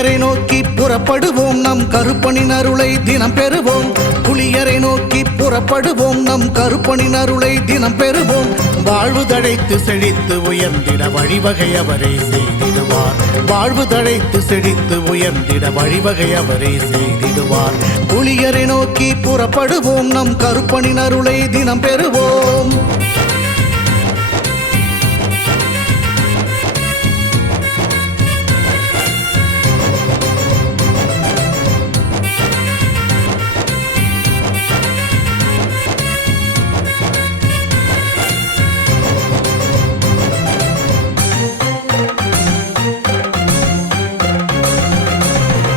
புலியரை நோக்கி புறப்படுவோம் நம் கருப்பனின் அருளை தினம் பெறுவோம். புலியரை நோக்கி புறப்படுவோம் நம் கருப்பனின் அருளை தினம் பெறுவோம். வாழ்வு தழைத்து செழித்து உயர்ந்திட வழிவகை அவரே செய்திடுவார். வாழ்வு தழைத்து செழித்து உயர்ந்திட வழிவகை அவரே செய்திடுவார். புலியரை நோக்கி புறப்படுவோம் நம் கருப்பனின் அருளை தினம் பெறுவோம்.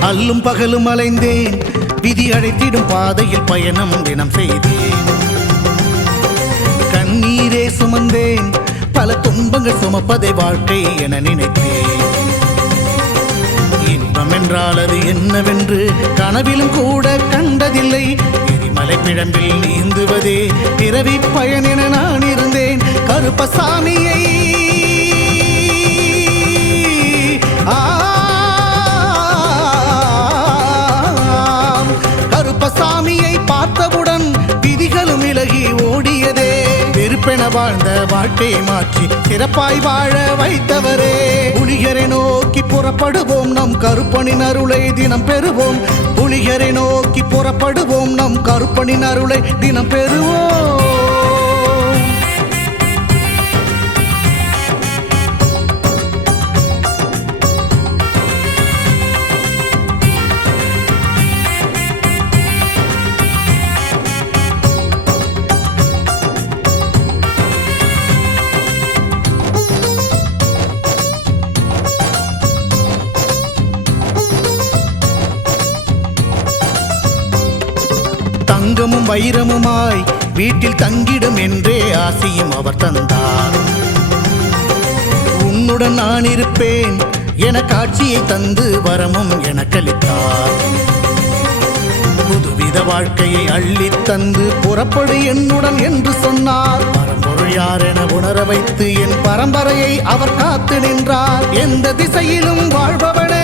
அல்லும் பகலும் அலைந்தேன், விதி அழைத்திடும் பாதையில் பயணம் தினம் செய்தேன். கண்ணீரே சுமந்தேன், பல துன்பங்கள் சுமப்பதை வாழ்க்கை என நினைத்தேன். இன்பம் என்றால் அது என்னவென்று கனவிலும் கூட கண்டதில்லை. எரிமலை பிழம்பில் நீந்துவதே பிறவி பயன் என நான் இருந்தேன். கருப்பசாமியை கருப்பசாமியை பார்த்தவுடன் விதிகளும் விலகி ஓடியதே. வெறுப்பென வாழ்ந்த வாழ்க்கையை மாற்றி சிறப்பாய் வாழ வைத்தவரே. புலியரை நோக்கி புறப்படுவோம் நம் கருப்பனின் அருளை தினம் பெறுவோம். புலியரை நோக்கி புறப்படுவோம் நம் கருப்பனின் அருளை தினம் பெறுவோம். தங்கமும் வைரமுமாய் வீட்டில் தங்கிடும் என்றே ஆசையும் அவர் தந்தார். உன்னுடன் நான் இருப்பேன் என காட்சியை தந்து வரமும் எனக்களித்தார். புதுவித வாழ்க்கையை அள்ளி தந்து புறப்படு என்னுடன் என்று சொன்னார். பரம்பொருள் யார் என உணர வைத்து என் பரம்பரையை அவர் காத்து நின்றார். எந்த திசையிலும் வாழ்பவனே,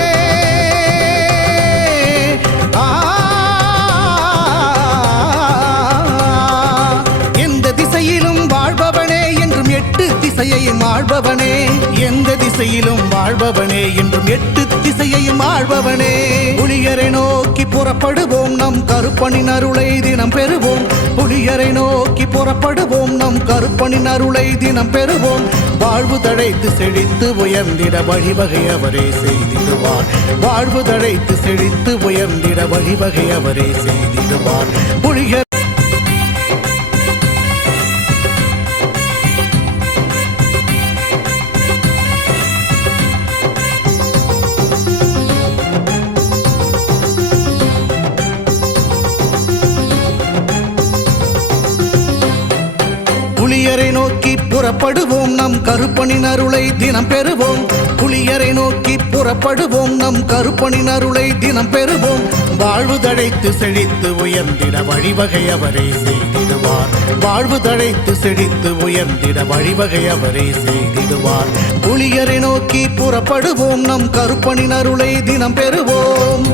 வாழ்பவனே என்றும் எட்டு திசையையும் ஆள்பவனே. எந்த திசையிலும் வாழ்பவனே என்றும் எட்டு திசையையும் ஆள்பவனே. புலியரை நோக்கி புறப்படுவோம் நம் கருப்பனின் அருளை தினம் பெறுவோம். புலியரை நோக்கி புறப்படுவோம் நம் கருப்பனின் அருளை தினம் பெறுவோம். வாழ்வு தழைத்து செழித்து உயர்ந்திட வழிவகை அவரே செய்திடுவார். வாழ்வு தழைத்து செழித்து உயர்ந்திட வழிவகை அவரே செய்திடுவார். புலியர் புலியரை நோக்கி புறப்படுவோம் நம் கருப்பனின் அருளை தினம் பெறுவோம். புலியரை நோக்கி புறப்படுவோம் நம் கருப்பனின் அருளை தினம் பெறுவோம். வாழ்வு தழைத்து செழித்து உயர்ந்திட வழிவகை அவரே செய்திடுவார். வாழ்வு தழைத்து செழித்து உயர்ந்திட வழிவகை அவரே செய்திடுவார். புலியரை நோக்கி புறப்படுவோம் நம் கருப்பனின் அருளை தினம் பெறுவோம்.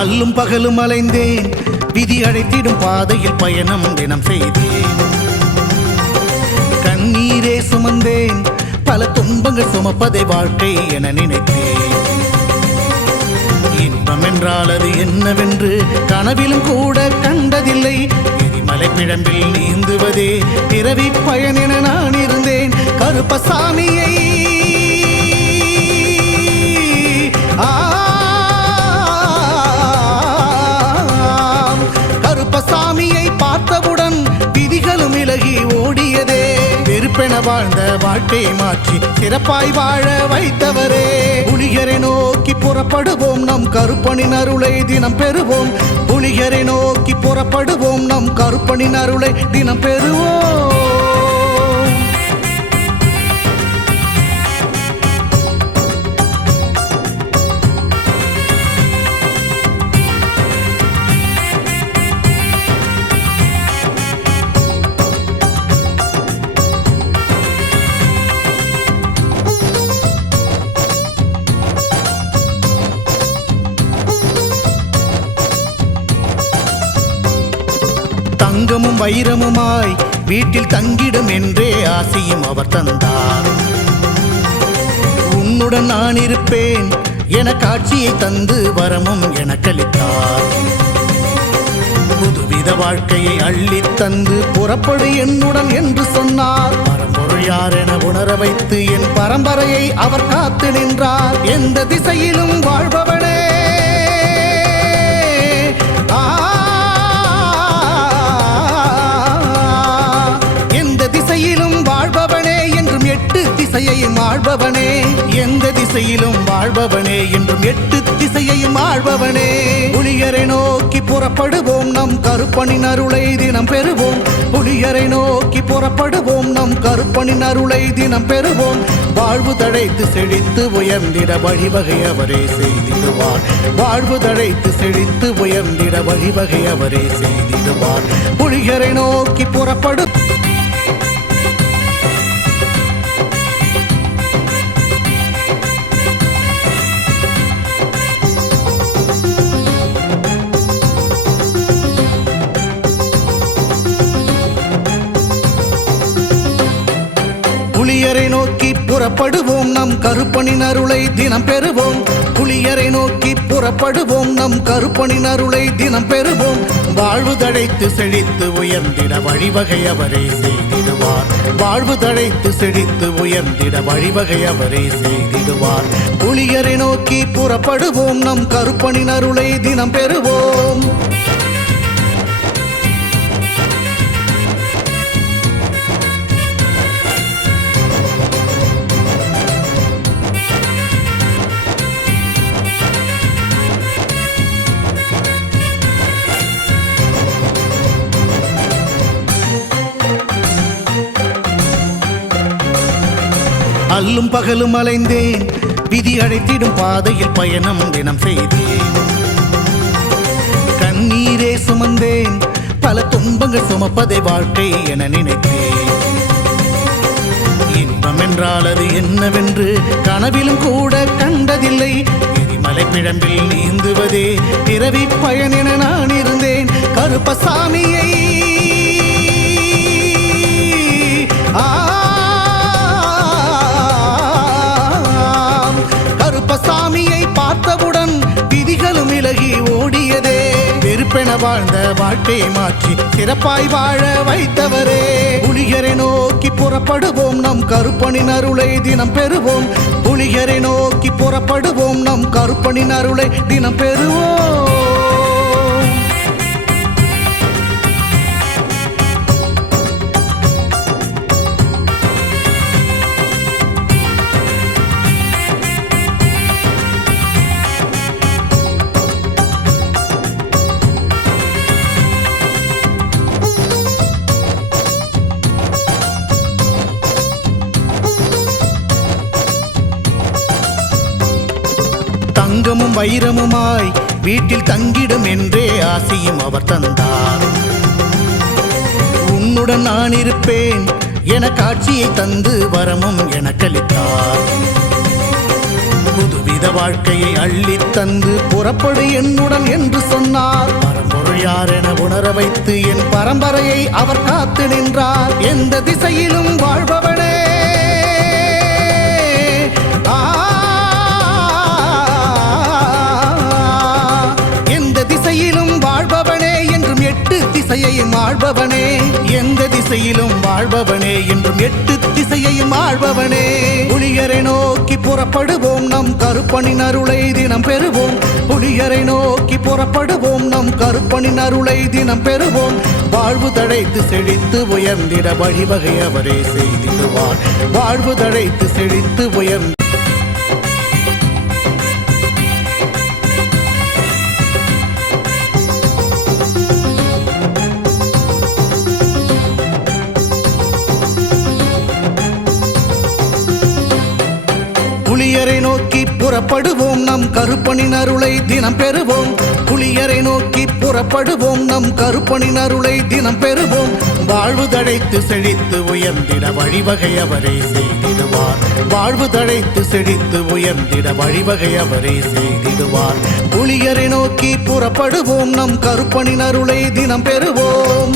அல்லும் பகலும் அலைந்தேன், விதி அழைத்திடும் பாதையில் பயணம் தினம் செய்தேன். கண்ணீரே சுமந்தேன், பல துன்பங்கள் சுமப்பதை வாழ்க்கை என நினைத்தேன். இன்பம் என்றால் அது என்னவென்று கனவிலும் கூட கண்டதில்லை. எரிமலை பிழம்பில் நீந்துவதே பிறவி பயன் என நான் இருந்தேன். கருப்பசாமியை கருப்பசாமியை பார்த்தவுடன் விதிகளும் விலகி ஓடியதே. வெறுப்பென வாழ்ந்த வாழ்க்கையை மாற்றி சிறப்பாய் வாழ வைத்தவரே. புலியரை நோக்கி புறப்படுவோம் நம் கருப்பனின் அருளை தினம் பெறுவோம். புலியரை நோக்கி புறப்படுவோம் நம் கருப்பனின் அருளை தினம் பெறுவோம். வைரமுமாய் வீட்டில் தங்கிடும் என்றே ஆசியும் அவர் தந்தார். உன்னுடன் நான் இருப்பேன் என காட்சியை தந்து வரமும் எனக்களித்தார். புதுவித வாழ்க்கையை அள்ளித் தந்து புறப்படு என்னுடன் என்று சொன்னார். பரம்பொருள் யார் என உணர வைத்து என் பரம்பரையை அவர் காத்து நின்றார். எந்த திசையிலும் வாழ்பவனே, எந்த திசையிலும் வாழ்பவனே என்றும் எட்டு திசையையும் ஆள்பவனே. எந்த திசையிலும் வாழ்பவனே என்றும் எட்டு திசையையும் ஆள்பவனே. புலியரை நோக்கி புறப்படுவோம், நம் கருப்பனின் அருளை தினம் பெறுவோம். புலியரை நோக்கி புறப்படுவோம், நம் கருப்பனின் அருளை தினம் பெறுவோம். வாழ்வு தழைத்து செழித்து உயர்ந்திட வழிவகை அவரே செய்திடுவார். வாழ்வு தழைத்து செழித்து உயர்ந்திட வழிவகை அவரே செய்திடுவார். புலியரை நோக்கி புறப்படு புலியரை நோக்கி புறப்படுவோம், நம் கருப்பனின் அருளை தினம் பெறுவோம். புலியரை நோக்கி புறப்படுவோம், நம் கருப்பனின் அருளை தினம் பெறுவோம். வாழ்வு தழைத்து செழித்து உயர்ந்திட வழிவகை அவரே செய்திடுவார். வாழ்வு தழைத்து செழித்து உயர்ந்திட வழிவகை அவரே செய்திடுவார். புலியரை நோக்கி புறப்படுவோம், நம் கருப்பனின் அருளை தினம் பெறுவோம். அல்லும் பகலும் அலைந்தேன், விதி அழைத்திடும் பாதையில் பயணம் தினம் செய்தேன். கண்ணீரே சுமந்தேன், பல துன்பங்கள் சுமப்பதை வாழ்க்கை என நினைத்தேன். இன்பம் என்றால் அது என்னவென்று கனவிலும் கூட கண்டதில்லை. எரிமலை பிழம்பில் நீந்துவதே பிறவி பயன் என நான் இருந்தேன். கருப்பசாமியை கருப்பசாமியை பார்த்தவுடன் விதிகளும் விலகி ஓடியதே. வெறுப்பென வாழ்ந்த வாழ்க்கையை மாற்றி சிறப்பாய் வாழ வைத்தவரே. புலியரை நோக்கி புறப்படுவோம், நம் கருப்பனின் அருளை தினம் பெறுவோம். புலியரை நோக்கி புறப்படுவோம், நம் கருப்பனின் அருளை தினம் பெறுவோம். தங்கமும் வைரமுமாய் வீட்டில் தங்கிடும் என்றே ஆசியும் அவர் தந்தார். உன்னுடன் நான் இருப்பேன் என காட்சியை தந்து வரமும் எனக்களித்தார். புதுவித வாழ்க்கையை அள்ளித் தந்து புறப்படு என்னுடன் என்று சொன்னார். பரம்பொருள் யார் என உணர வைத்து என் பரம்பரையை அவர் காத்து நின்றார். எந்த திசையிலும் வாழ்பவனே, திசையிலும் வாழ்பவனே என்றும் எட்டு திசையையும் ஆள்பவனே. எந்த திசையிலும் வாழ்பவனே என்றும் எட்டு திசையையும் ஆள்பவனே. புலியரை நோக்கி புறப்படுவோம், நம் கருப்பனின் அருளை தினம் பெறுவோம். புலியரை நோக்கி புறப்படுவோம், நம் கருப்பனின் அருளை தினம் பெறுவோம். வாழ்வு தழைத்து செழித்து உயர்ந்திட வழிவகை அவரே செய்திடுவார். வாழ்வு தழைத்து செழித்து உயர்ந்த புலியரை நோக்கி புறப்படுவோம், நம் கருப்பனின் அருளை தினம் பெறுவோம். புலியரை நோக்கி புறப்படுவோம், நம் கருப்பனின் அருளை தினம் பெறுவோம். வாழ்வு தழைத்து செழித்து உயர்ந்திட வழிவகை அவரே செய்திடுவார். வாழ்வு தழைத்து செழித்து உயர்ந்திட வழிவகை அவரே செய்திடுவார். புலியரை நோக்கி புறப்படுவோம், நம் கருப்பனின் அருளை தினம் பெறுவோம்.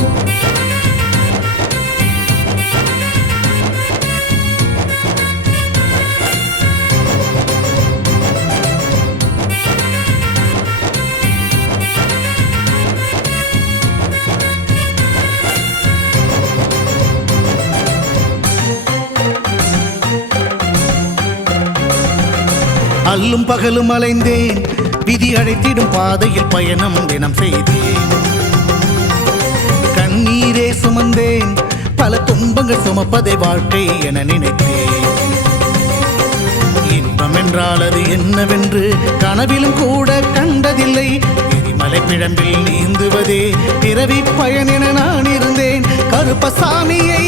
அல்லும் பகலும் அலைந்தேன், விதி அழைத்திடும் பாதையில் பயணம் தினம் செய்தேன். கண்ணீரே சுமந்தேன், பல துன்பங்கள் சுமப்பதை வாழ்க்கை என நினைத்தேன். இன்பம் என்றால் அது என்னவென்று கனவிலும் கூட கண்டதில்லை. எரிமலை பிழம்பில் நீந்துவதே பிறவி பயன் என நான் இருந்தேன். கருப்பசாமியை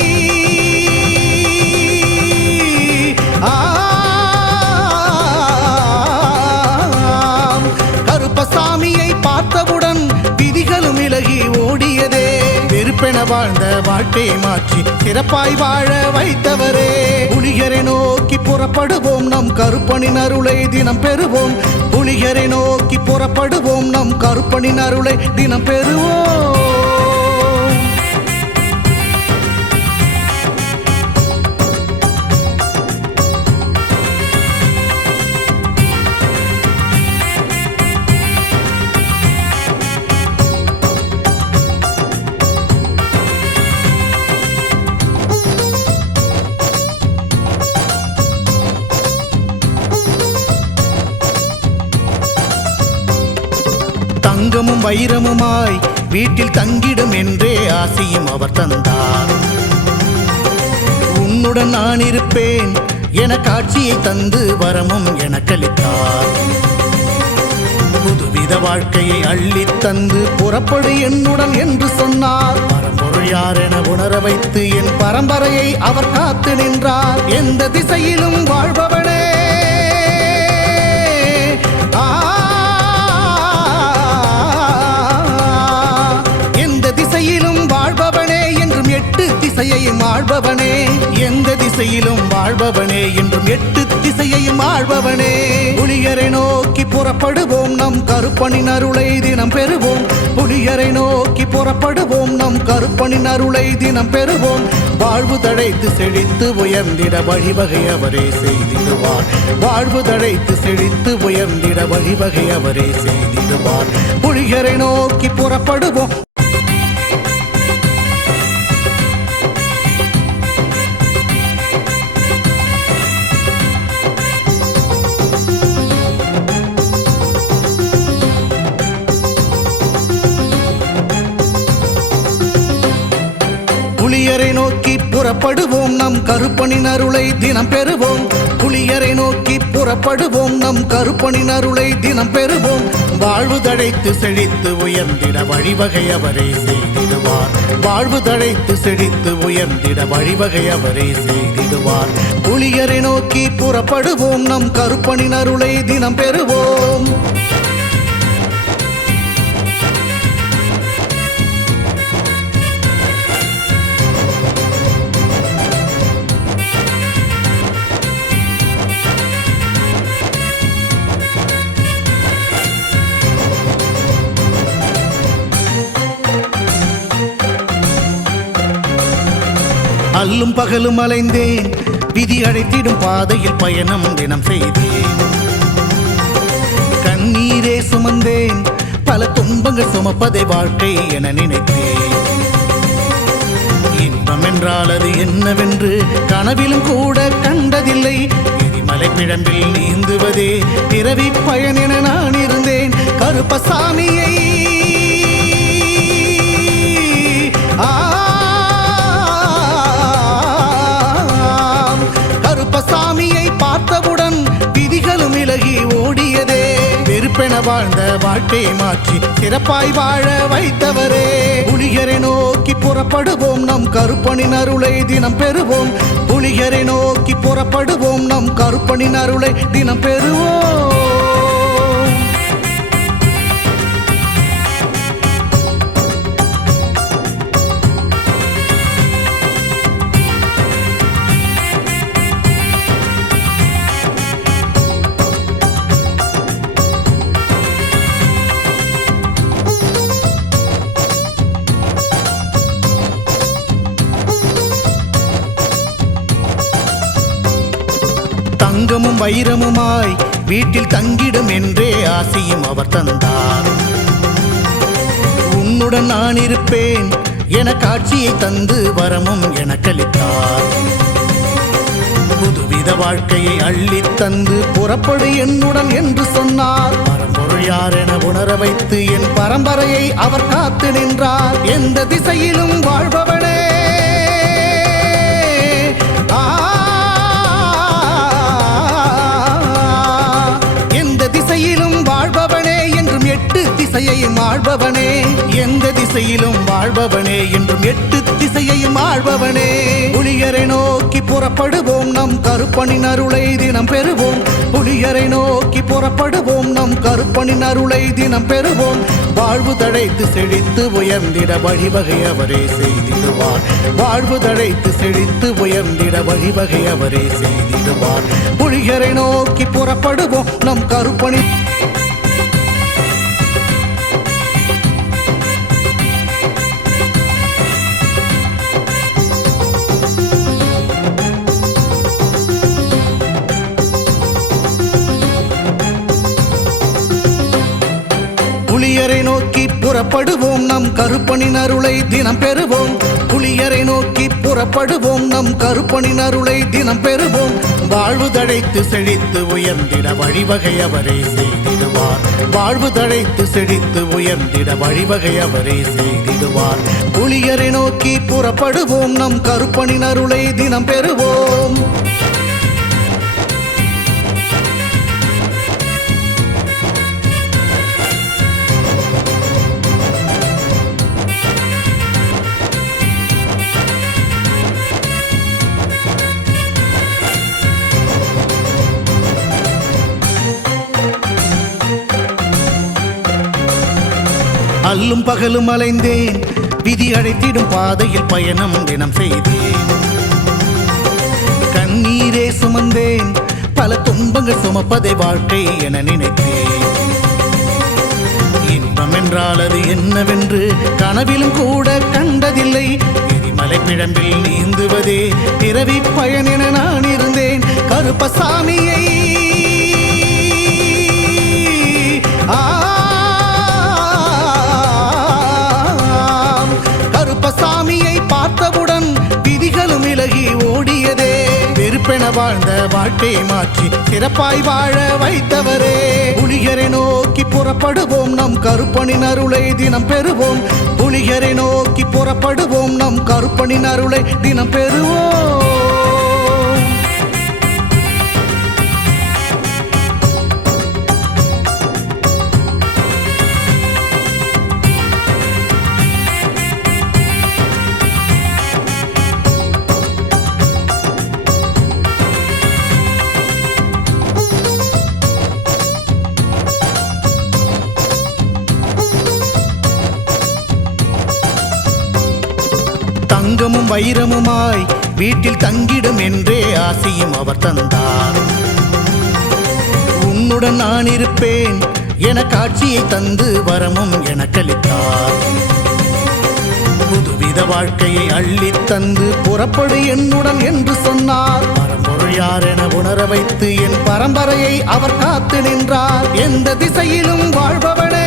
கருப்பசாமியை பார்த்தவுடன் விதிகளும் விலகி ஓடியதே. வெறுப்பென வாழ்ந்த வாழ்க்கையை மாற்றி சிறப்பாய் வாழ வைத்தவரே. புலிகரை நோக்கி புறப்படுவோம், நம் கருப்பனின் அருளை தினம் பெறுவோம். புலிகரை நோக்கி புறப்படுவோம், நம் கருப்பனின் அருளை தினம் பெறுவோம். தங்கமும் வைரமுமாய் வீட்டில் தங்கிடும் என்றே ஆசையும் அவர் தந்தார். உன்னுடன் நான் இருப்பேன் என காட்சியை தந்து வரமும் எனக்களித்தார். புதுவித வாழ்க்கையை அள்ளித் தந்து புறப்படு என்னுடன் என்று சொன்னார். பரம்பொருள் யார் என உணர வைத்து என் பரம்பரையை அவர் காத்து நின்றார். எந்த திசையிலும் வாழ்பவனே, வாழ்பவனே என்றும் எட்டு திசையையும் ஆள்பவனே. எந்த திசையிலும் வாழ்பவனே என்றும் எட்டு திசையையும் ஆள்பவனே. புலிகரை நோக்கி புறப்படுவோம், நம் கருப்பனின் அருளை தினம் பெறுவோம். புலிகரை நோக்கி புறப்படுவோம், நம் கருப்பனின் அருளை தினம் பெறுவோம். வாழ்வு தழைத்து செழித்து உயர்ந்திட வழிவகை அவரே செய்திடுவார். வாழ்வு தழைத்து செழித்து உயர்ந்திட வழிவகை அவரே செய்திடுவார். புலிகரை நோக்கி புறப்படுவோம். புலியரை நோக்கி புறப்படுவோம், நம் கருப்பனின் அருளை தினம் பெறுவோம். புலியரை நோக்கி புறப்படுவோம், நம் கருப்பனின் அருளை தினம் பெறுவோம். வாழ்வு தழைத்து செழித்து உயர்ந்திட வழிவகை அவரே செய்திடுவார். வாழ்வு தழைத்து செழித்து உயர்ந்திட வழிவகை அவரே செய்திடுவார். புலியரை நோக்கி புறப்படுவோம், நம் கருப்பனின் அருளை தினம் பெறுவோம். அல்லும் பகலும் அலைந்தேன், விதி அழைத்திடும் பாதையில் பயணம் தினம் செய்தேன். கண்ணீரே சுமந்தேன், பல துன்பங்கள் சுமப்பதை வாழ்க்கை என நினைத்தேன். இன்பம் என்றால் அது என்னவென்று கனவிலும் கூட கண்டதில்லை. எரிமலை பிழம்பில் நீந்துவதே பிறவி பயன் என நான் இருந்தேன். கருப்பசாமியை கருப்பசாமியை பார்த்தவுடன் விதிகளும் விலகி ஓடியதே. வெறுப்பென வாழ்ந்த வாழ்க்கையை மாற்றி சிறப்பாய் வாழ வைத்தவரே. புலிகரை நோக்கி புறப்படுவோம், நம் கருப்பனின் அருளை தினம் பெறுவோம். புலிகரை நோக்கி புறப்படுவோம், நம் கருப்பனின் அருளை தினம் பெறுவோம். தங்கமும் வைரமுமாய் வீட்டில் தங்கிடும் என்றே ஆசையும் அவர் தந்தார். உன்னுடன் நான் இருப்பேன் என காட்சியை தந்து வரமும் எனக்களித்தார். புதுவித வாழ்க்கையை அள்ளித் தந்து புறப்படு என்னுடன் என்று சொன்னார். பரம்பொருள் யார் என உணர வைத்து என் பரம்பரையை அவர் காத்து நின்றார். எந்த திசையிலும் வாழ்பவனே, எந்த திசையிலும் வாழ்பவனே என்றும் எட்டு திசையையும் ஆள்பவனே. எந்த திசையிலும் வாழ்பவனே என்றும் எட்டு திசையையும் ஆள்பவனே. புலியரை நோக்கி புறப்படுவோம், நம் கருப்பனின் அருளை தினம் பெறுவோம். புலியரை நோக்கி புறப்படுவோம், நம் கருப்பனின் அருளை தினம் பெறுவோம். வாழ்வு தழைத்து செழித்து உயர்ந்திட வழிவகை அவரே செய்திடுவார். வாழ்வு தழைத்து செழித்து உயர்ந்திட வழிவகை அவரே செய்திடுவார். புலியரை நோக்கி புறப்படுவோம், நம் கருப்பணி புலியரை நோக்கி புறப்படுவோம், நம் கருப்பனின் அருளை தினம் பெறுவோம். புலியரை நோக்கி புறப்படுவோம், நம் கருப்பனின் அருளை தினம் பெறுவோம். வாழ்வு தழைத்து செழித்து உயர்ந்திட வழிவகை அவரே செய்திடுவார். வாழ்வு தழைத்து செழித்து உயர்ந்திட வழிவகை அவரே செய்திடுவார். புலியரை நோக்கி புறப்படுவோம், நம் கருப்பனின் அருளை தினம் பெறுவோம். அல்லும் பகலும் அலைந்தேன், விதி அழைத்திடும் பாதையில் பயணம் தினம் செய்தேன். கண்ணீரே சுமந்தேன், பல துன்பங்கள் சுமப்பதை வாழ்க்கை என நினைத்தேன். இன்பம் என்றால் அது என்னவென்று கனவிலும் கூட கண்டதில்லை. எரிமலை பிழம்பில் நீந்துவதே பிறவி பயன் என நான் இருந்தேன். கருப்பசாமியை கருப்பசாமியை பார்த்தவுடன் விதிகளும் விலகி ஓடியதே. வெறுப்பென வாழ்ந்த வாழ்க்கையை மாற்றி சிறப்பாய் வாழ வைத்தவரே. புலியரை நோக்கி புறப்படுவோம், நம் கருப்பனின் அருளை தினம் பெறுவோம். புலியரை நோக்கி புறப்படுவோம், நம் கருப்பனின் அருளை தினம் பெறுவோம். தங்கமும் வைரமுமாய் வீட்டில் தங்கிடும் என்றே ஆசையும் அவர் தந்தார். உன்னுடன் நான் இருப்பேன் என காட்சியை தந்து வரமும் எனக்களித்தார். புதுவித வாழ்க்கையை அள்ளித் தந்து புறப்படு என்னுடன் என்று சொன்னார். பரம்பொருள் யார் என உணர வைத்து என் பரம்பரையை அவர் காத்து நின்றார். எந்த திசையிலும் வாழ்பவனே,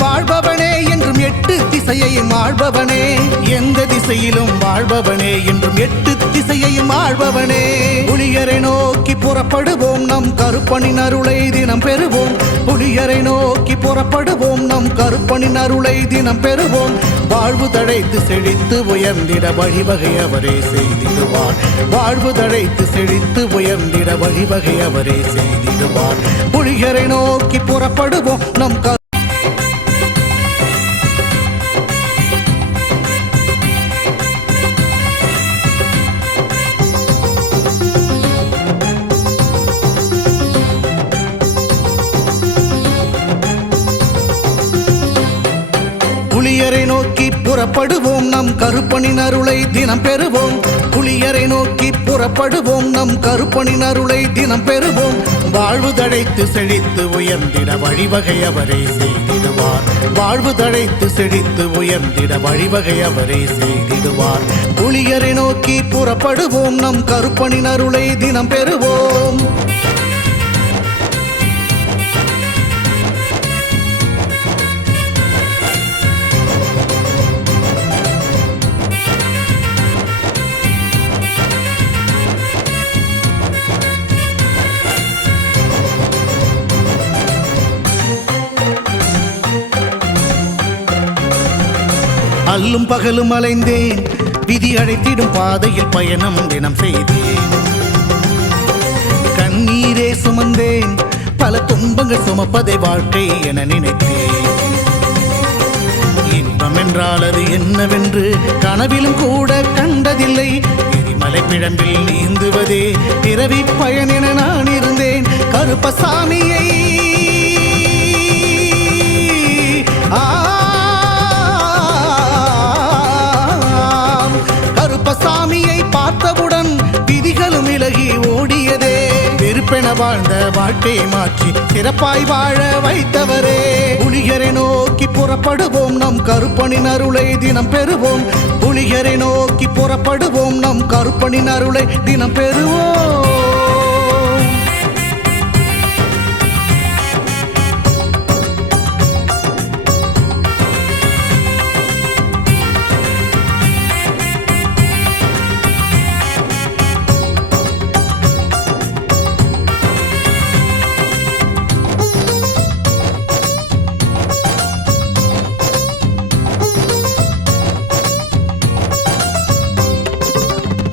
வாழ்பவனே என்றும் எட்டு திசையையும் ஆள்பவனே. எந்த திசையிலும் வாழ்பவனே என்றும் எட்டு திசையையும் ஆள்பவனே. புலியரை நோக்கி புறப்படுவோம், நம் கருப்பனின் அருளை தினம் பெறுவோம். புலியரை நோக்கி புறப்படுவோம், நம் கருப்பனின் அருளை தினம் பெறுவோம். வாழ்வு தழைத்து செழித்து உயர்ந்திட வழிவகை அவரே செய்திடுவார். வாழ்வு தழைத்து செழித்து உயர்ந்திட வழிவகை அவரே செய்திடுவார். புலியரை நோக்கி புறப்படுவோம், நம் புலியரை நோக்கி புறப்படுவோம், நம் கருப்பனின் அருளை தினம் பெறுவோம். புலியரை நோக்கி புறப்படுவோம், நம் கருப்பனின் அருளை தினம் பெறுவோம். வாழ்வு தழைத்து செழித்து உயர்ந்திட வழிவகை அவரே செய்திடுவார். வாழ்வு தழைத்து செழித்து உயர்ந்திட வழிவகை அவரே செய்திடுவார். புலியரை நோக்கி புறப்படுவோம், நம் கருப்பனின் அருளை தினம் பெறுவோம். அல்லும் பகலும் அலைந்தேன், விதி அழைத்திடும் பாதையில் பயணம் தினம் செய்தேன். கண்ணீரே சுமந்தேன், பல துன்பங்கள் சுமப்பதை வாழ்க்கை என நினைத்தேன். இன்பம் என்றால் அது என்னவென்று கனவிலும் கூட கண்டதில்லை. எரிமலை பிழம்பில் நீந்துவதே பிறவி பயன் என நான் இருந்தேன். கருப்பசாமியை கருப்பசாமியை பார்த்தவுடன் விதிகளும் விலகி ஓடியதே. வெறுப்பென வாழ்ந்த வாழ்க்கையை மாற்றி சிறப்பாய் வாழ வைத்தவரே. புலிகரை நோக்கி புறப்படுவோம், நம் கருப்பனின் அருளை தினம் பெறுவோம். புலிகரை நோக்கி புறப்படுவோம், நம் கருப்பனின் அருளை தினம் பெறுவோம்.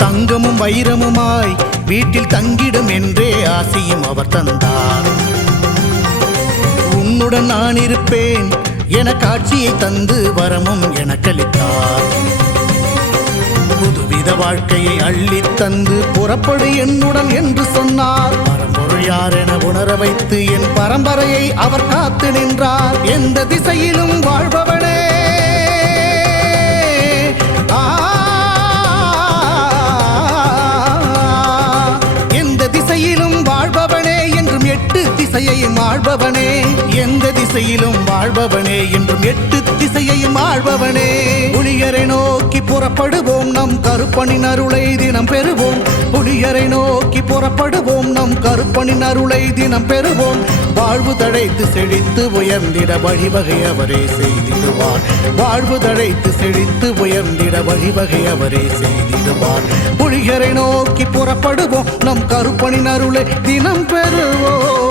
தங்கமும் வைரமுமாய் வீட்டில் தங்கிடும் என்றே ஆசையும் அவர் தந்தார். உன்னுடன் நான் இருப்பேன் என காட்சியை தந்து வரமும் எனக்களித்தார். புதுவித வாழ்க்கையை அள்ளி தந்து புறப்படு என்னுடன் என்று சொன்னார். பரம்பொருள் யார் என உணர வைத்து என் பரம்பரையை அவர் காத்து நின்றார். எந்த திசையிலும் வாழ்பவனே, திசையையும் ஆள்பவனே. எந்த திசையிலும் வாழ்பவனே, என்றும் 8 திசையையும் ஆள்பவனே. புலிகரை நோக்கி புறப்படுவோம், நம் கருப்பனின் அருளை தினம் பெறுவோம். புலிகரை நோக்கி புறப்படுவோம், நம் கருப்பனின் அருளை தினம் பெறுவோம். வாழ்வு தழைத்து செழித்து உயர்ந்திட வழிவகை அவரே செய்திடுவார். வாழ்வு தழைத்து செழித்து உயர்ந்திட வழிவகை அவரே செய்திடுவார். புலிகரை நோக்கி புறப்படுவோம், நம் கருப்பனின் அருளை தினம் பெறுவோம்.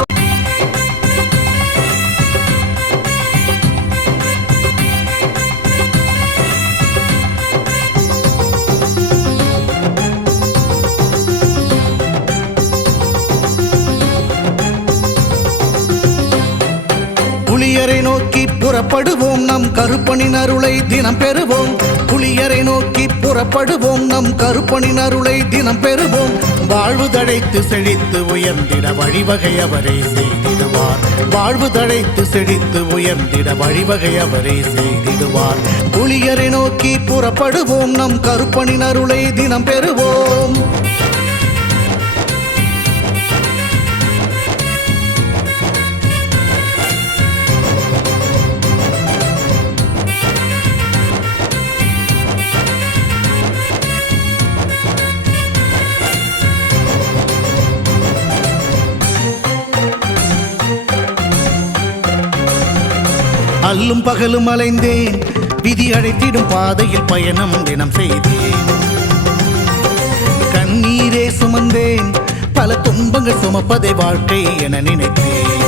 புலியரை நோக்கி புறப்படுவோம், நம் கருப்பனின் அருளை தினம் பெறுவோம். புலியரை நோக்கி புறப்படுவோம், நம் கருப்பனின் அருளை தினம் பெறுவோம். வாழ்வு தழைத்து செழித்து உயர்ந்திட வழிவகை அவரே செய்திடுவார். வாழ்வு தழைத்து செழித்து உயர்ந்திட வழிவகை அவரே செய்திடுவார். புலியரை நோக்கி புறப்படுவோம், நம் கருப்பனின் அருளை தினம் பெறுவோம். அல்லும் பகலும் அலைந்தேன், விதி அழைத்திடும் பாதையில் பயணம் தினம் செய்தேன். கண்ணீரே சுமந்தேன், பல துன்பங்கள் சுமப்பதை வாழ்க்கை என நினைத்தேன்.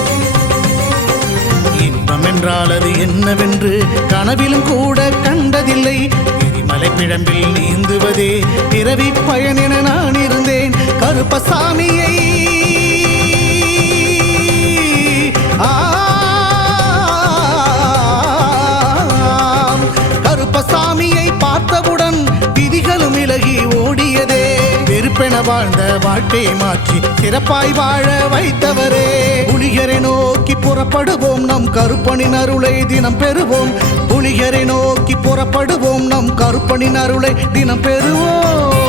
இன்பம் என்றால் அது என்னவென்று கனவிலும் கூட கண்டதில்லை. எரிமலை பிழம்பில் நீந்துவதே பிறவி பயன் என நான் இருந்தேன். கருப்பசாமியை கருப்பசாமியை பார்த்தவுடன் விதிகளும் விலகி ஓடியதே. வெறுப்பென வாழ்ந்த வாழ்க்கையை மாற்றி சிறப்பாய் வாழ வைத்தவரே. புலிகரை நோக்கி புறப்படுவோம், நம் கருப்பனின் அருளை தினம் பெறுவோம். புலிகரை நோக்கி புறப்படுவோம், நம் கருப்பனின் அருளை தினம் பெறுவோம்.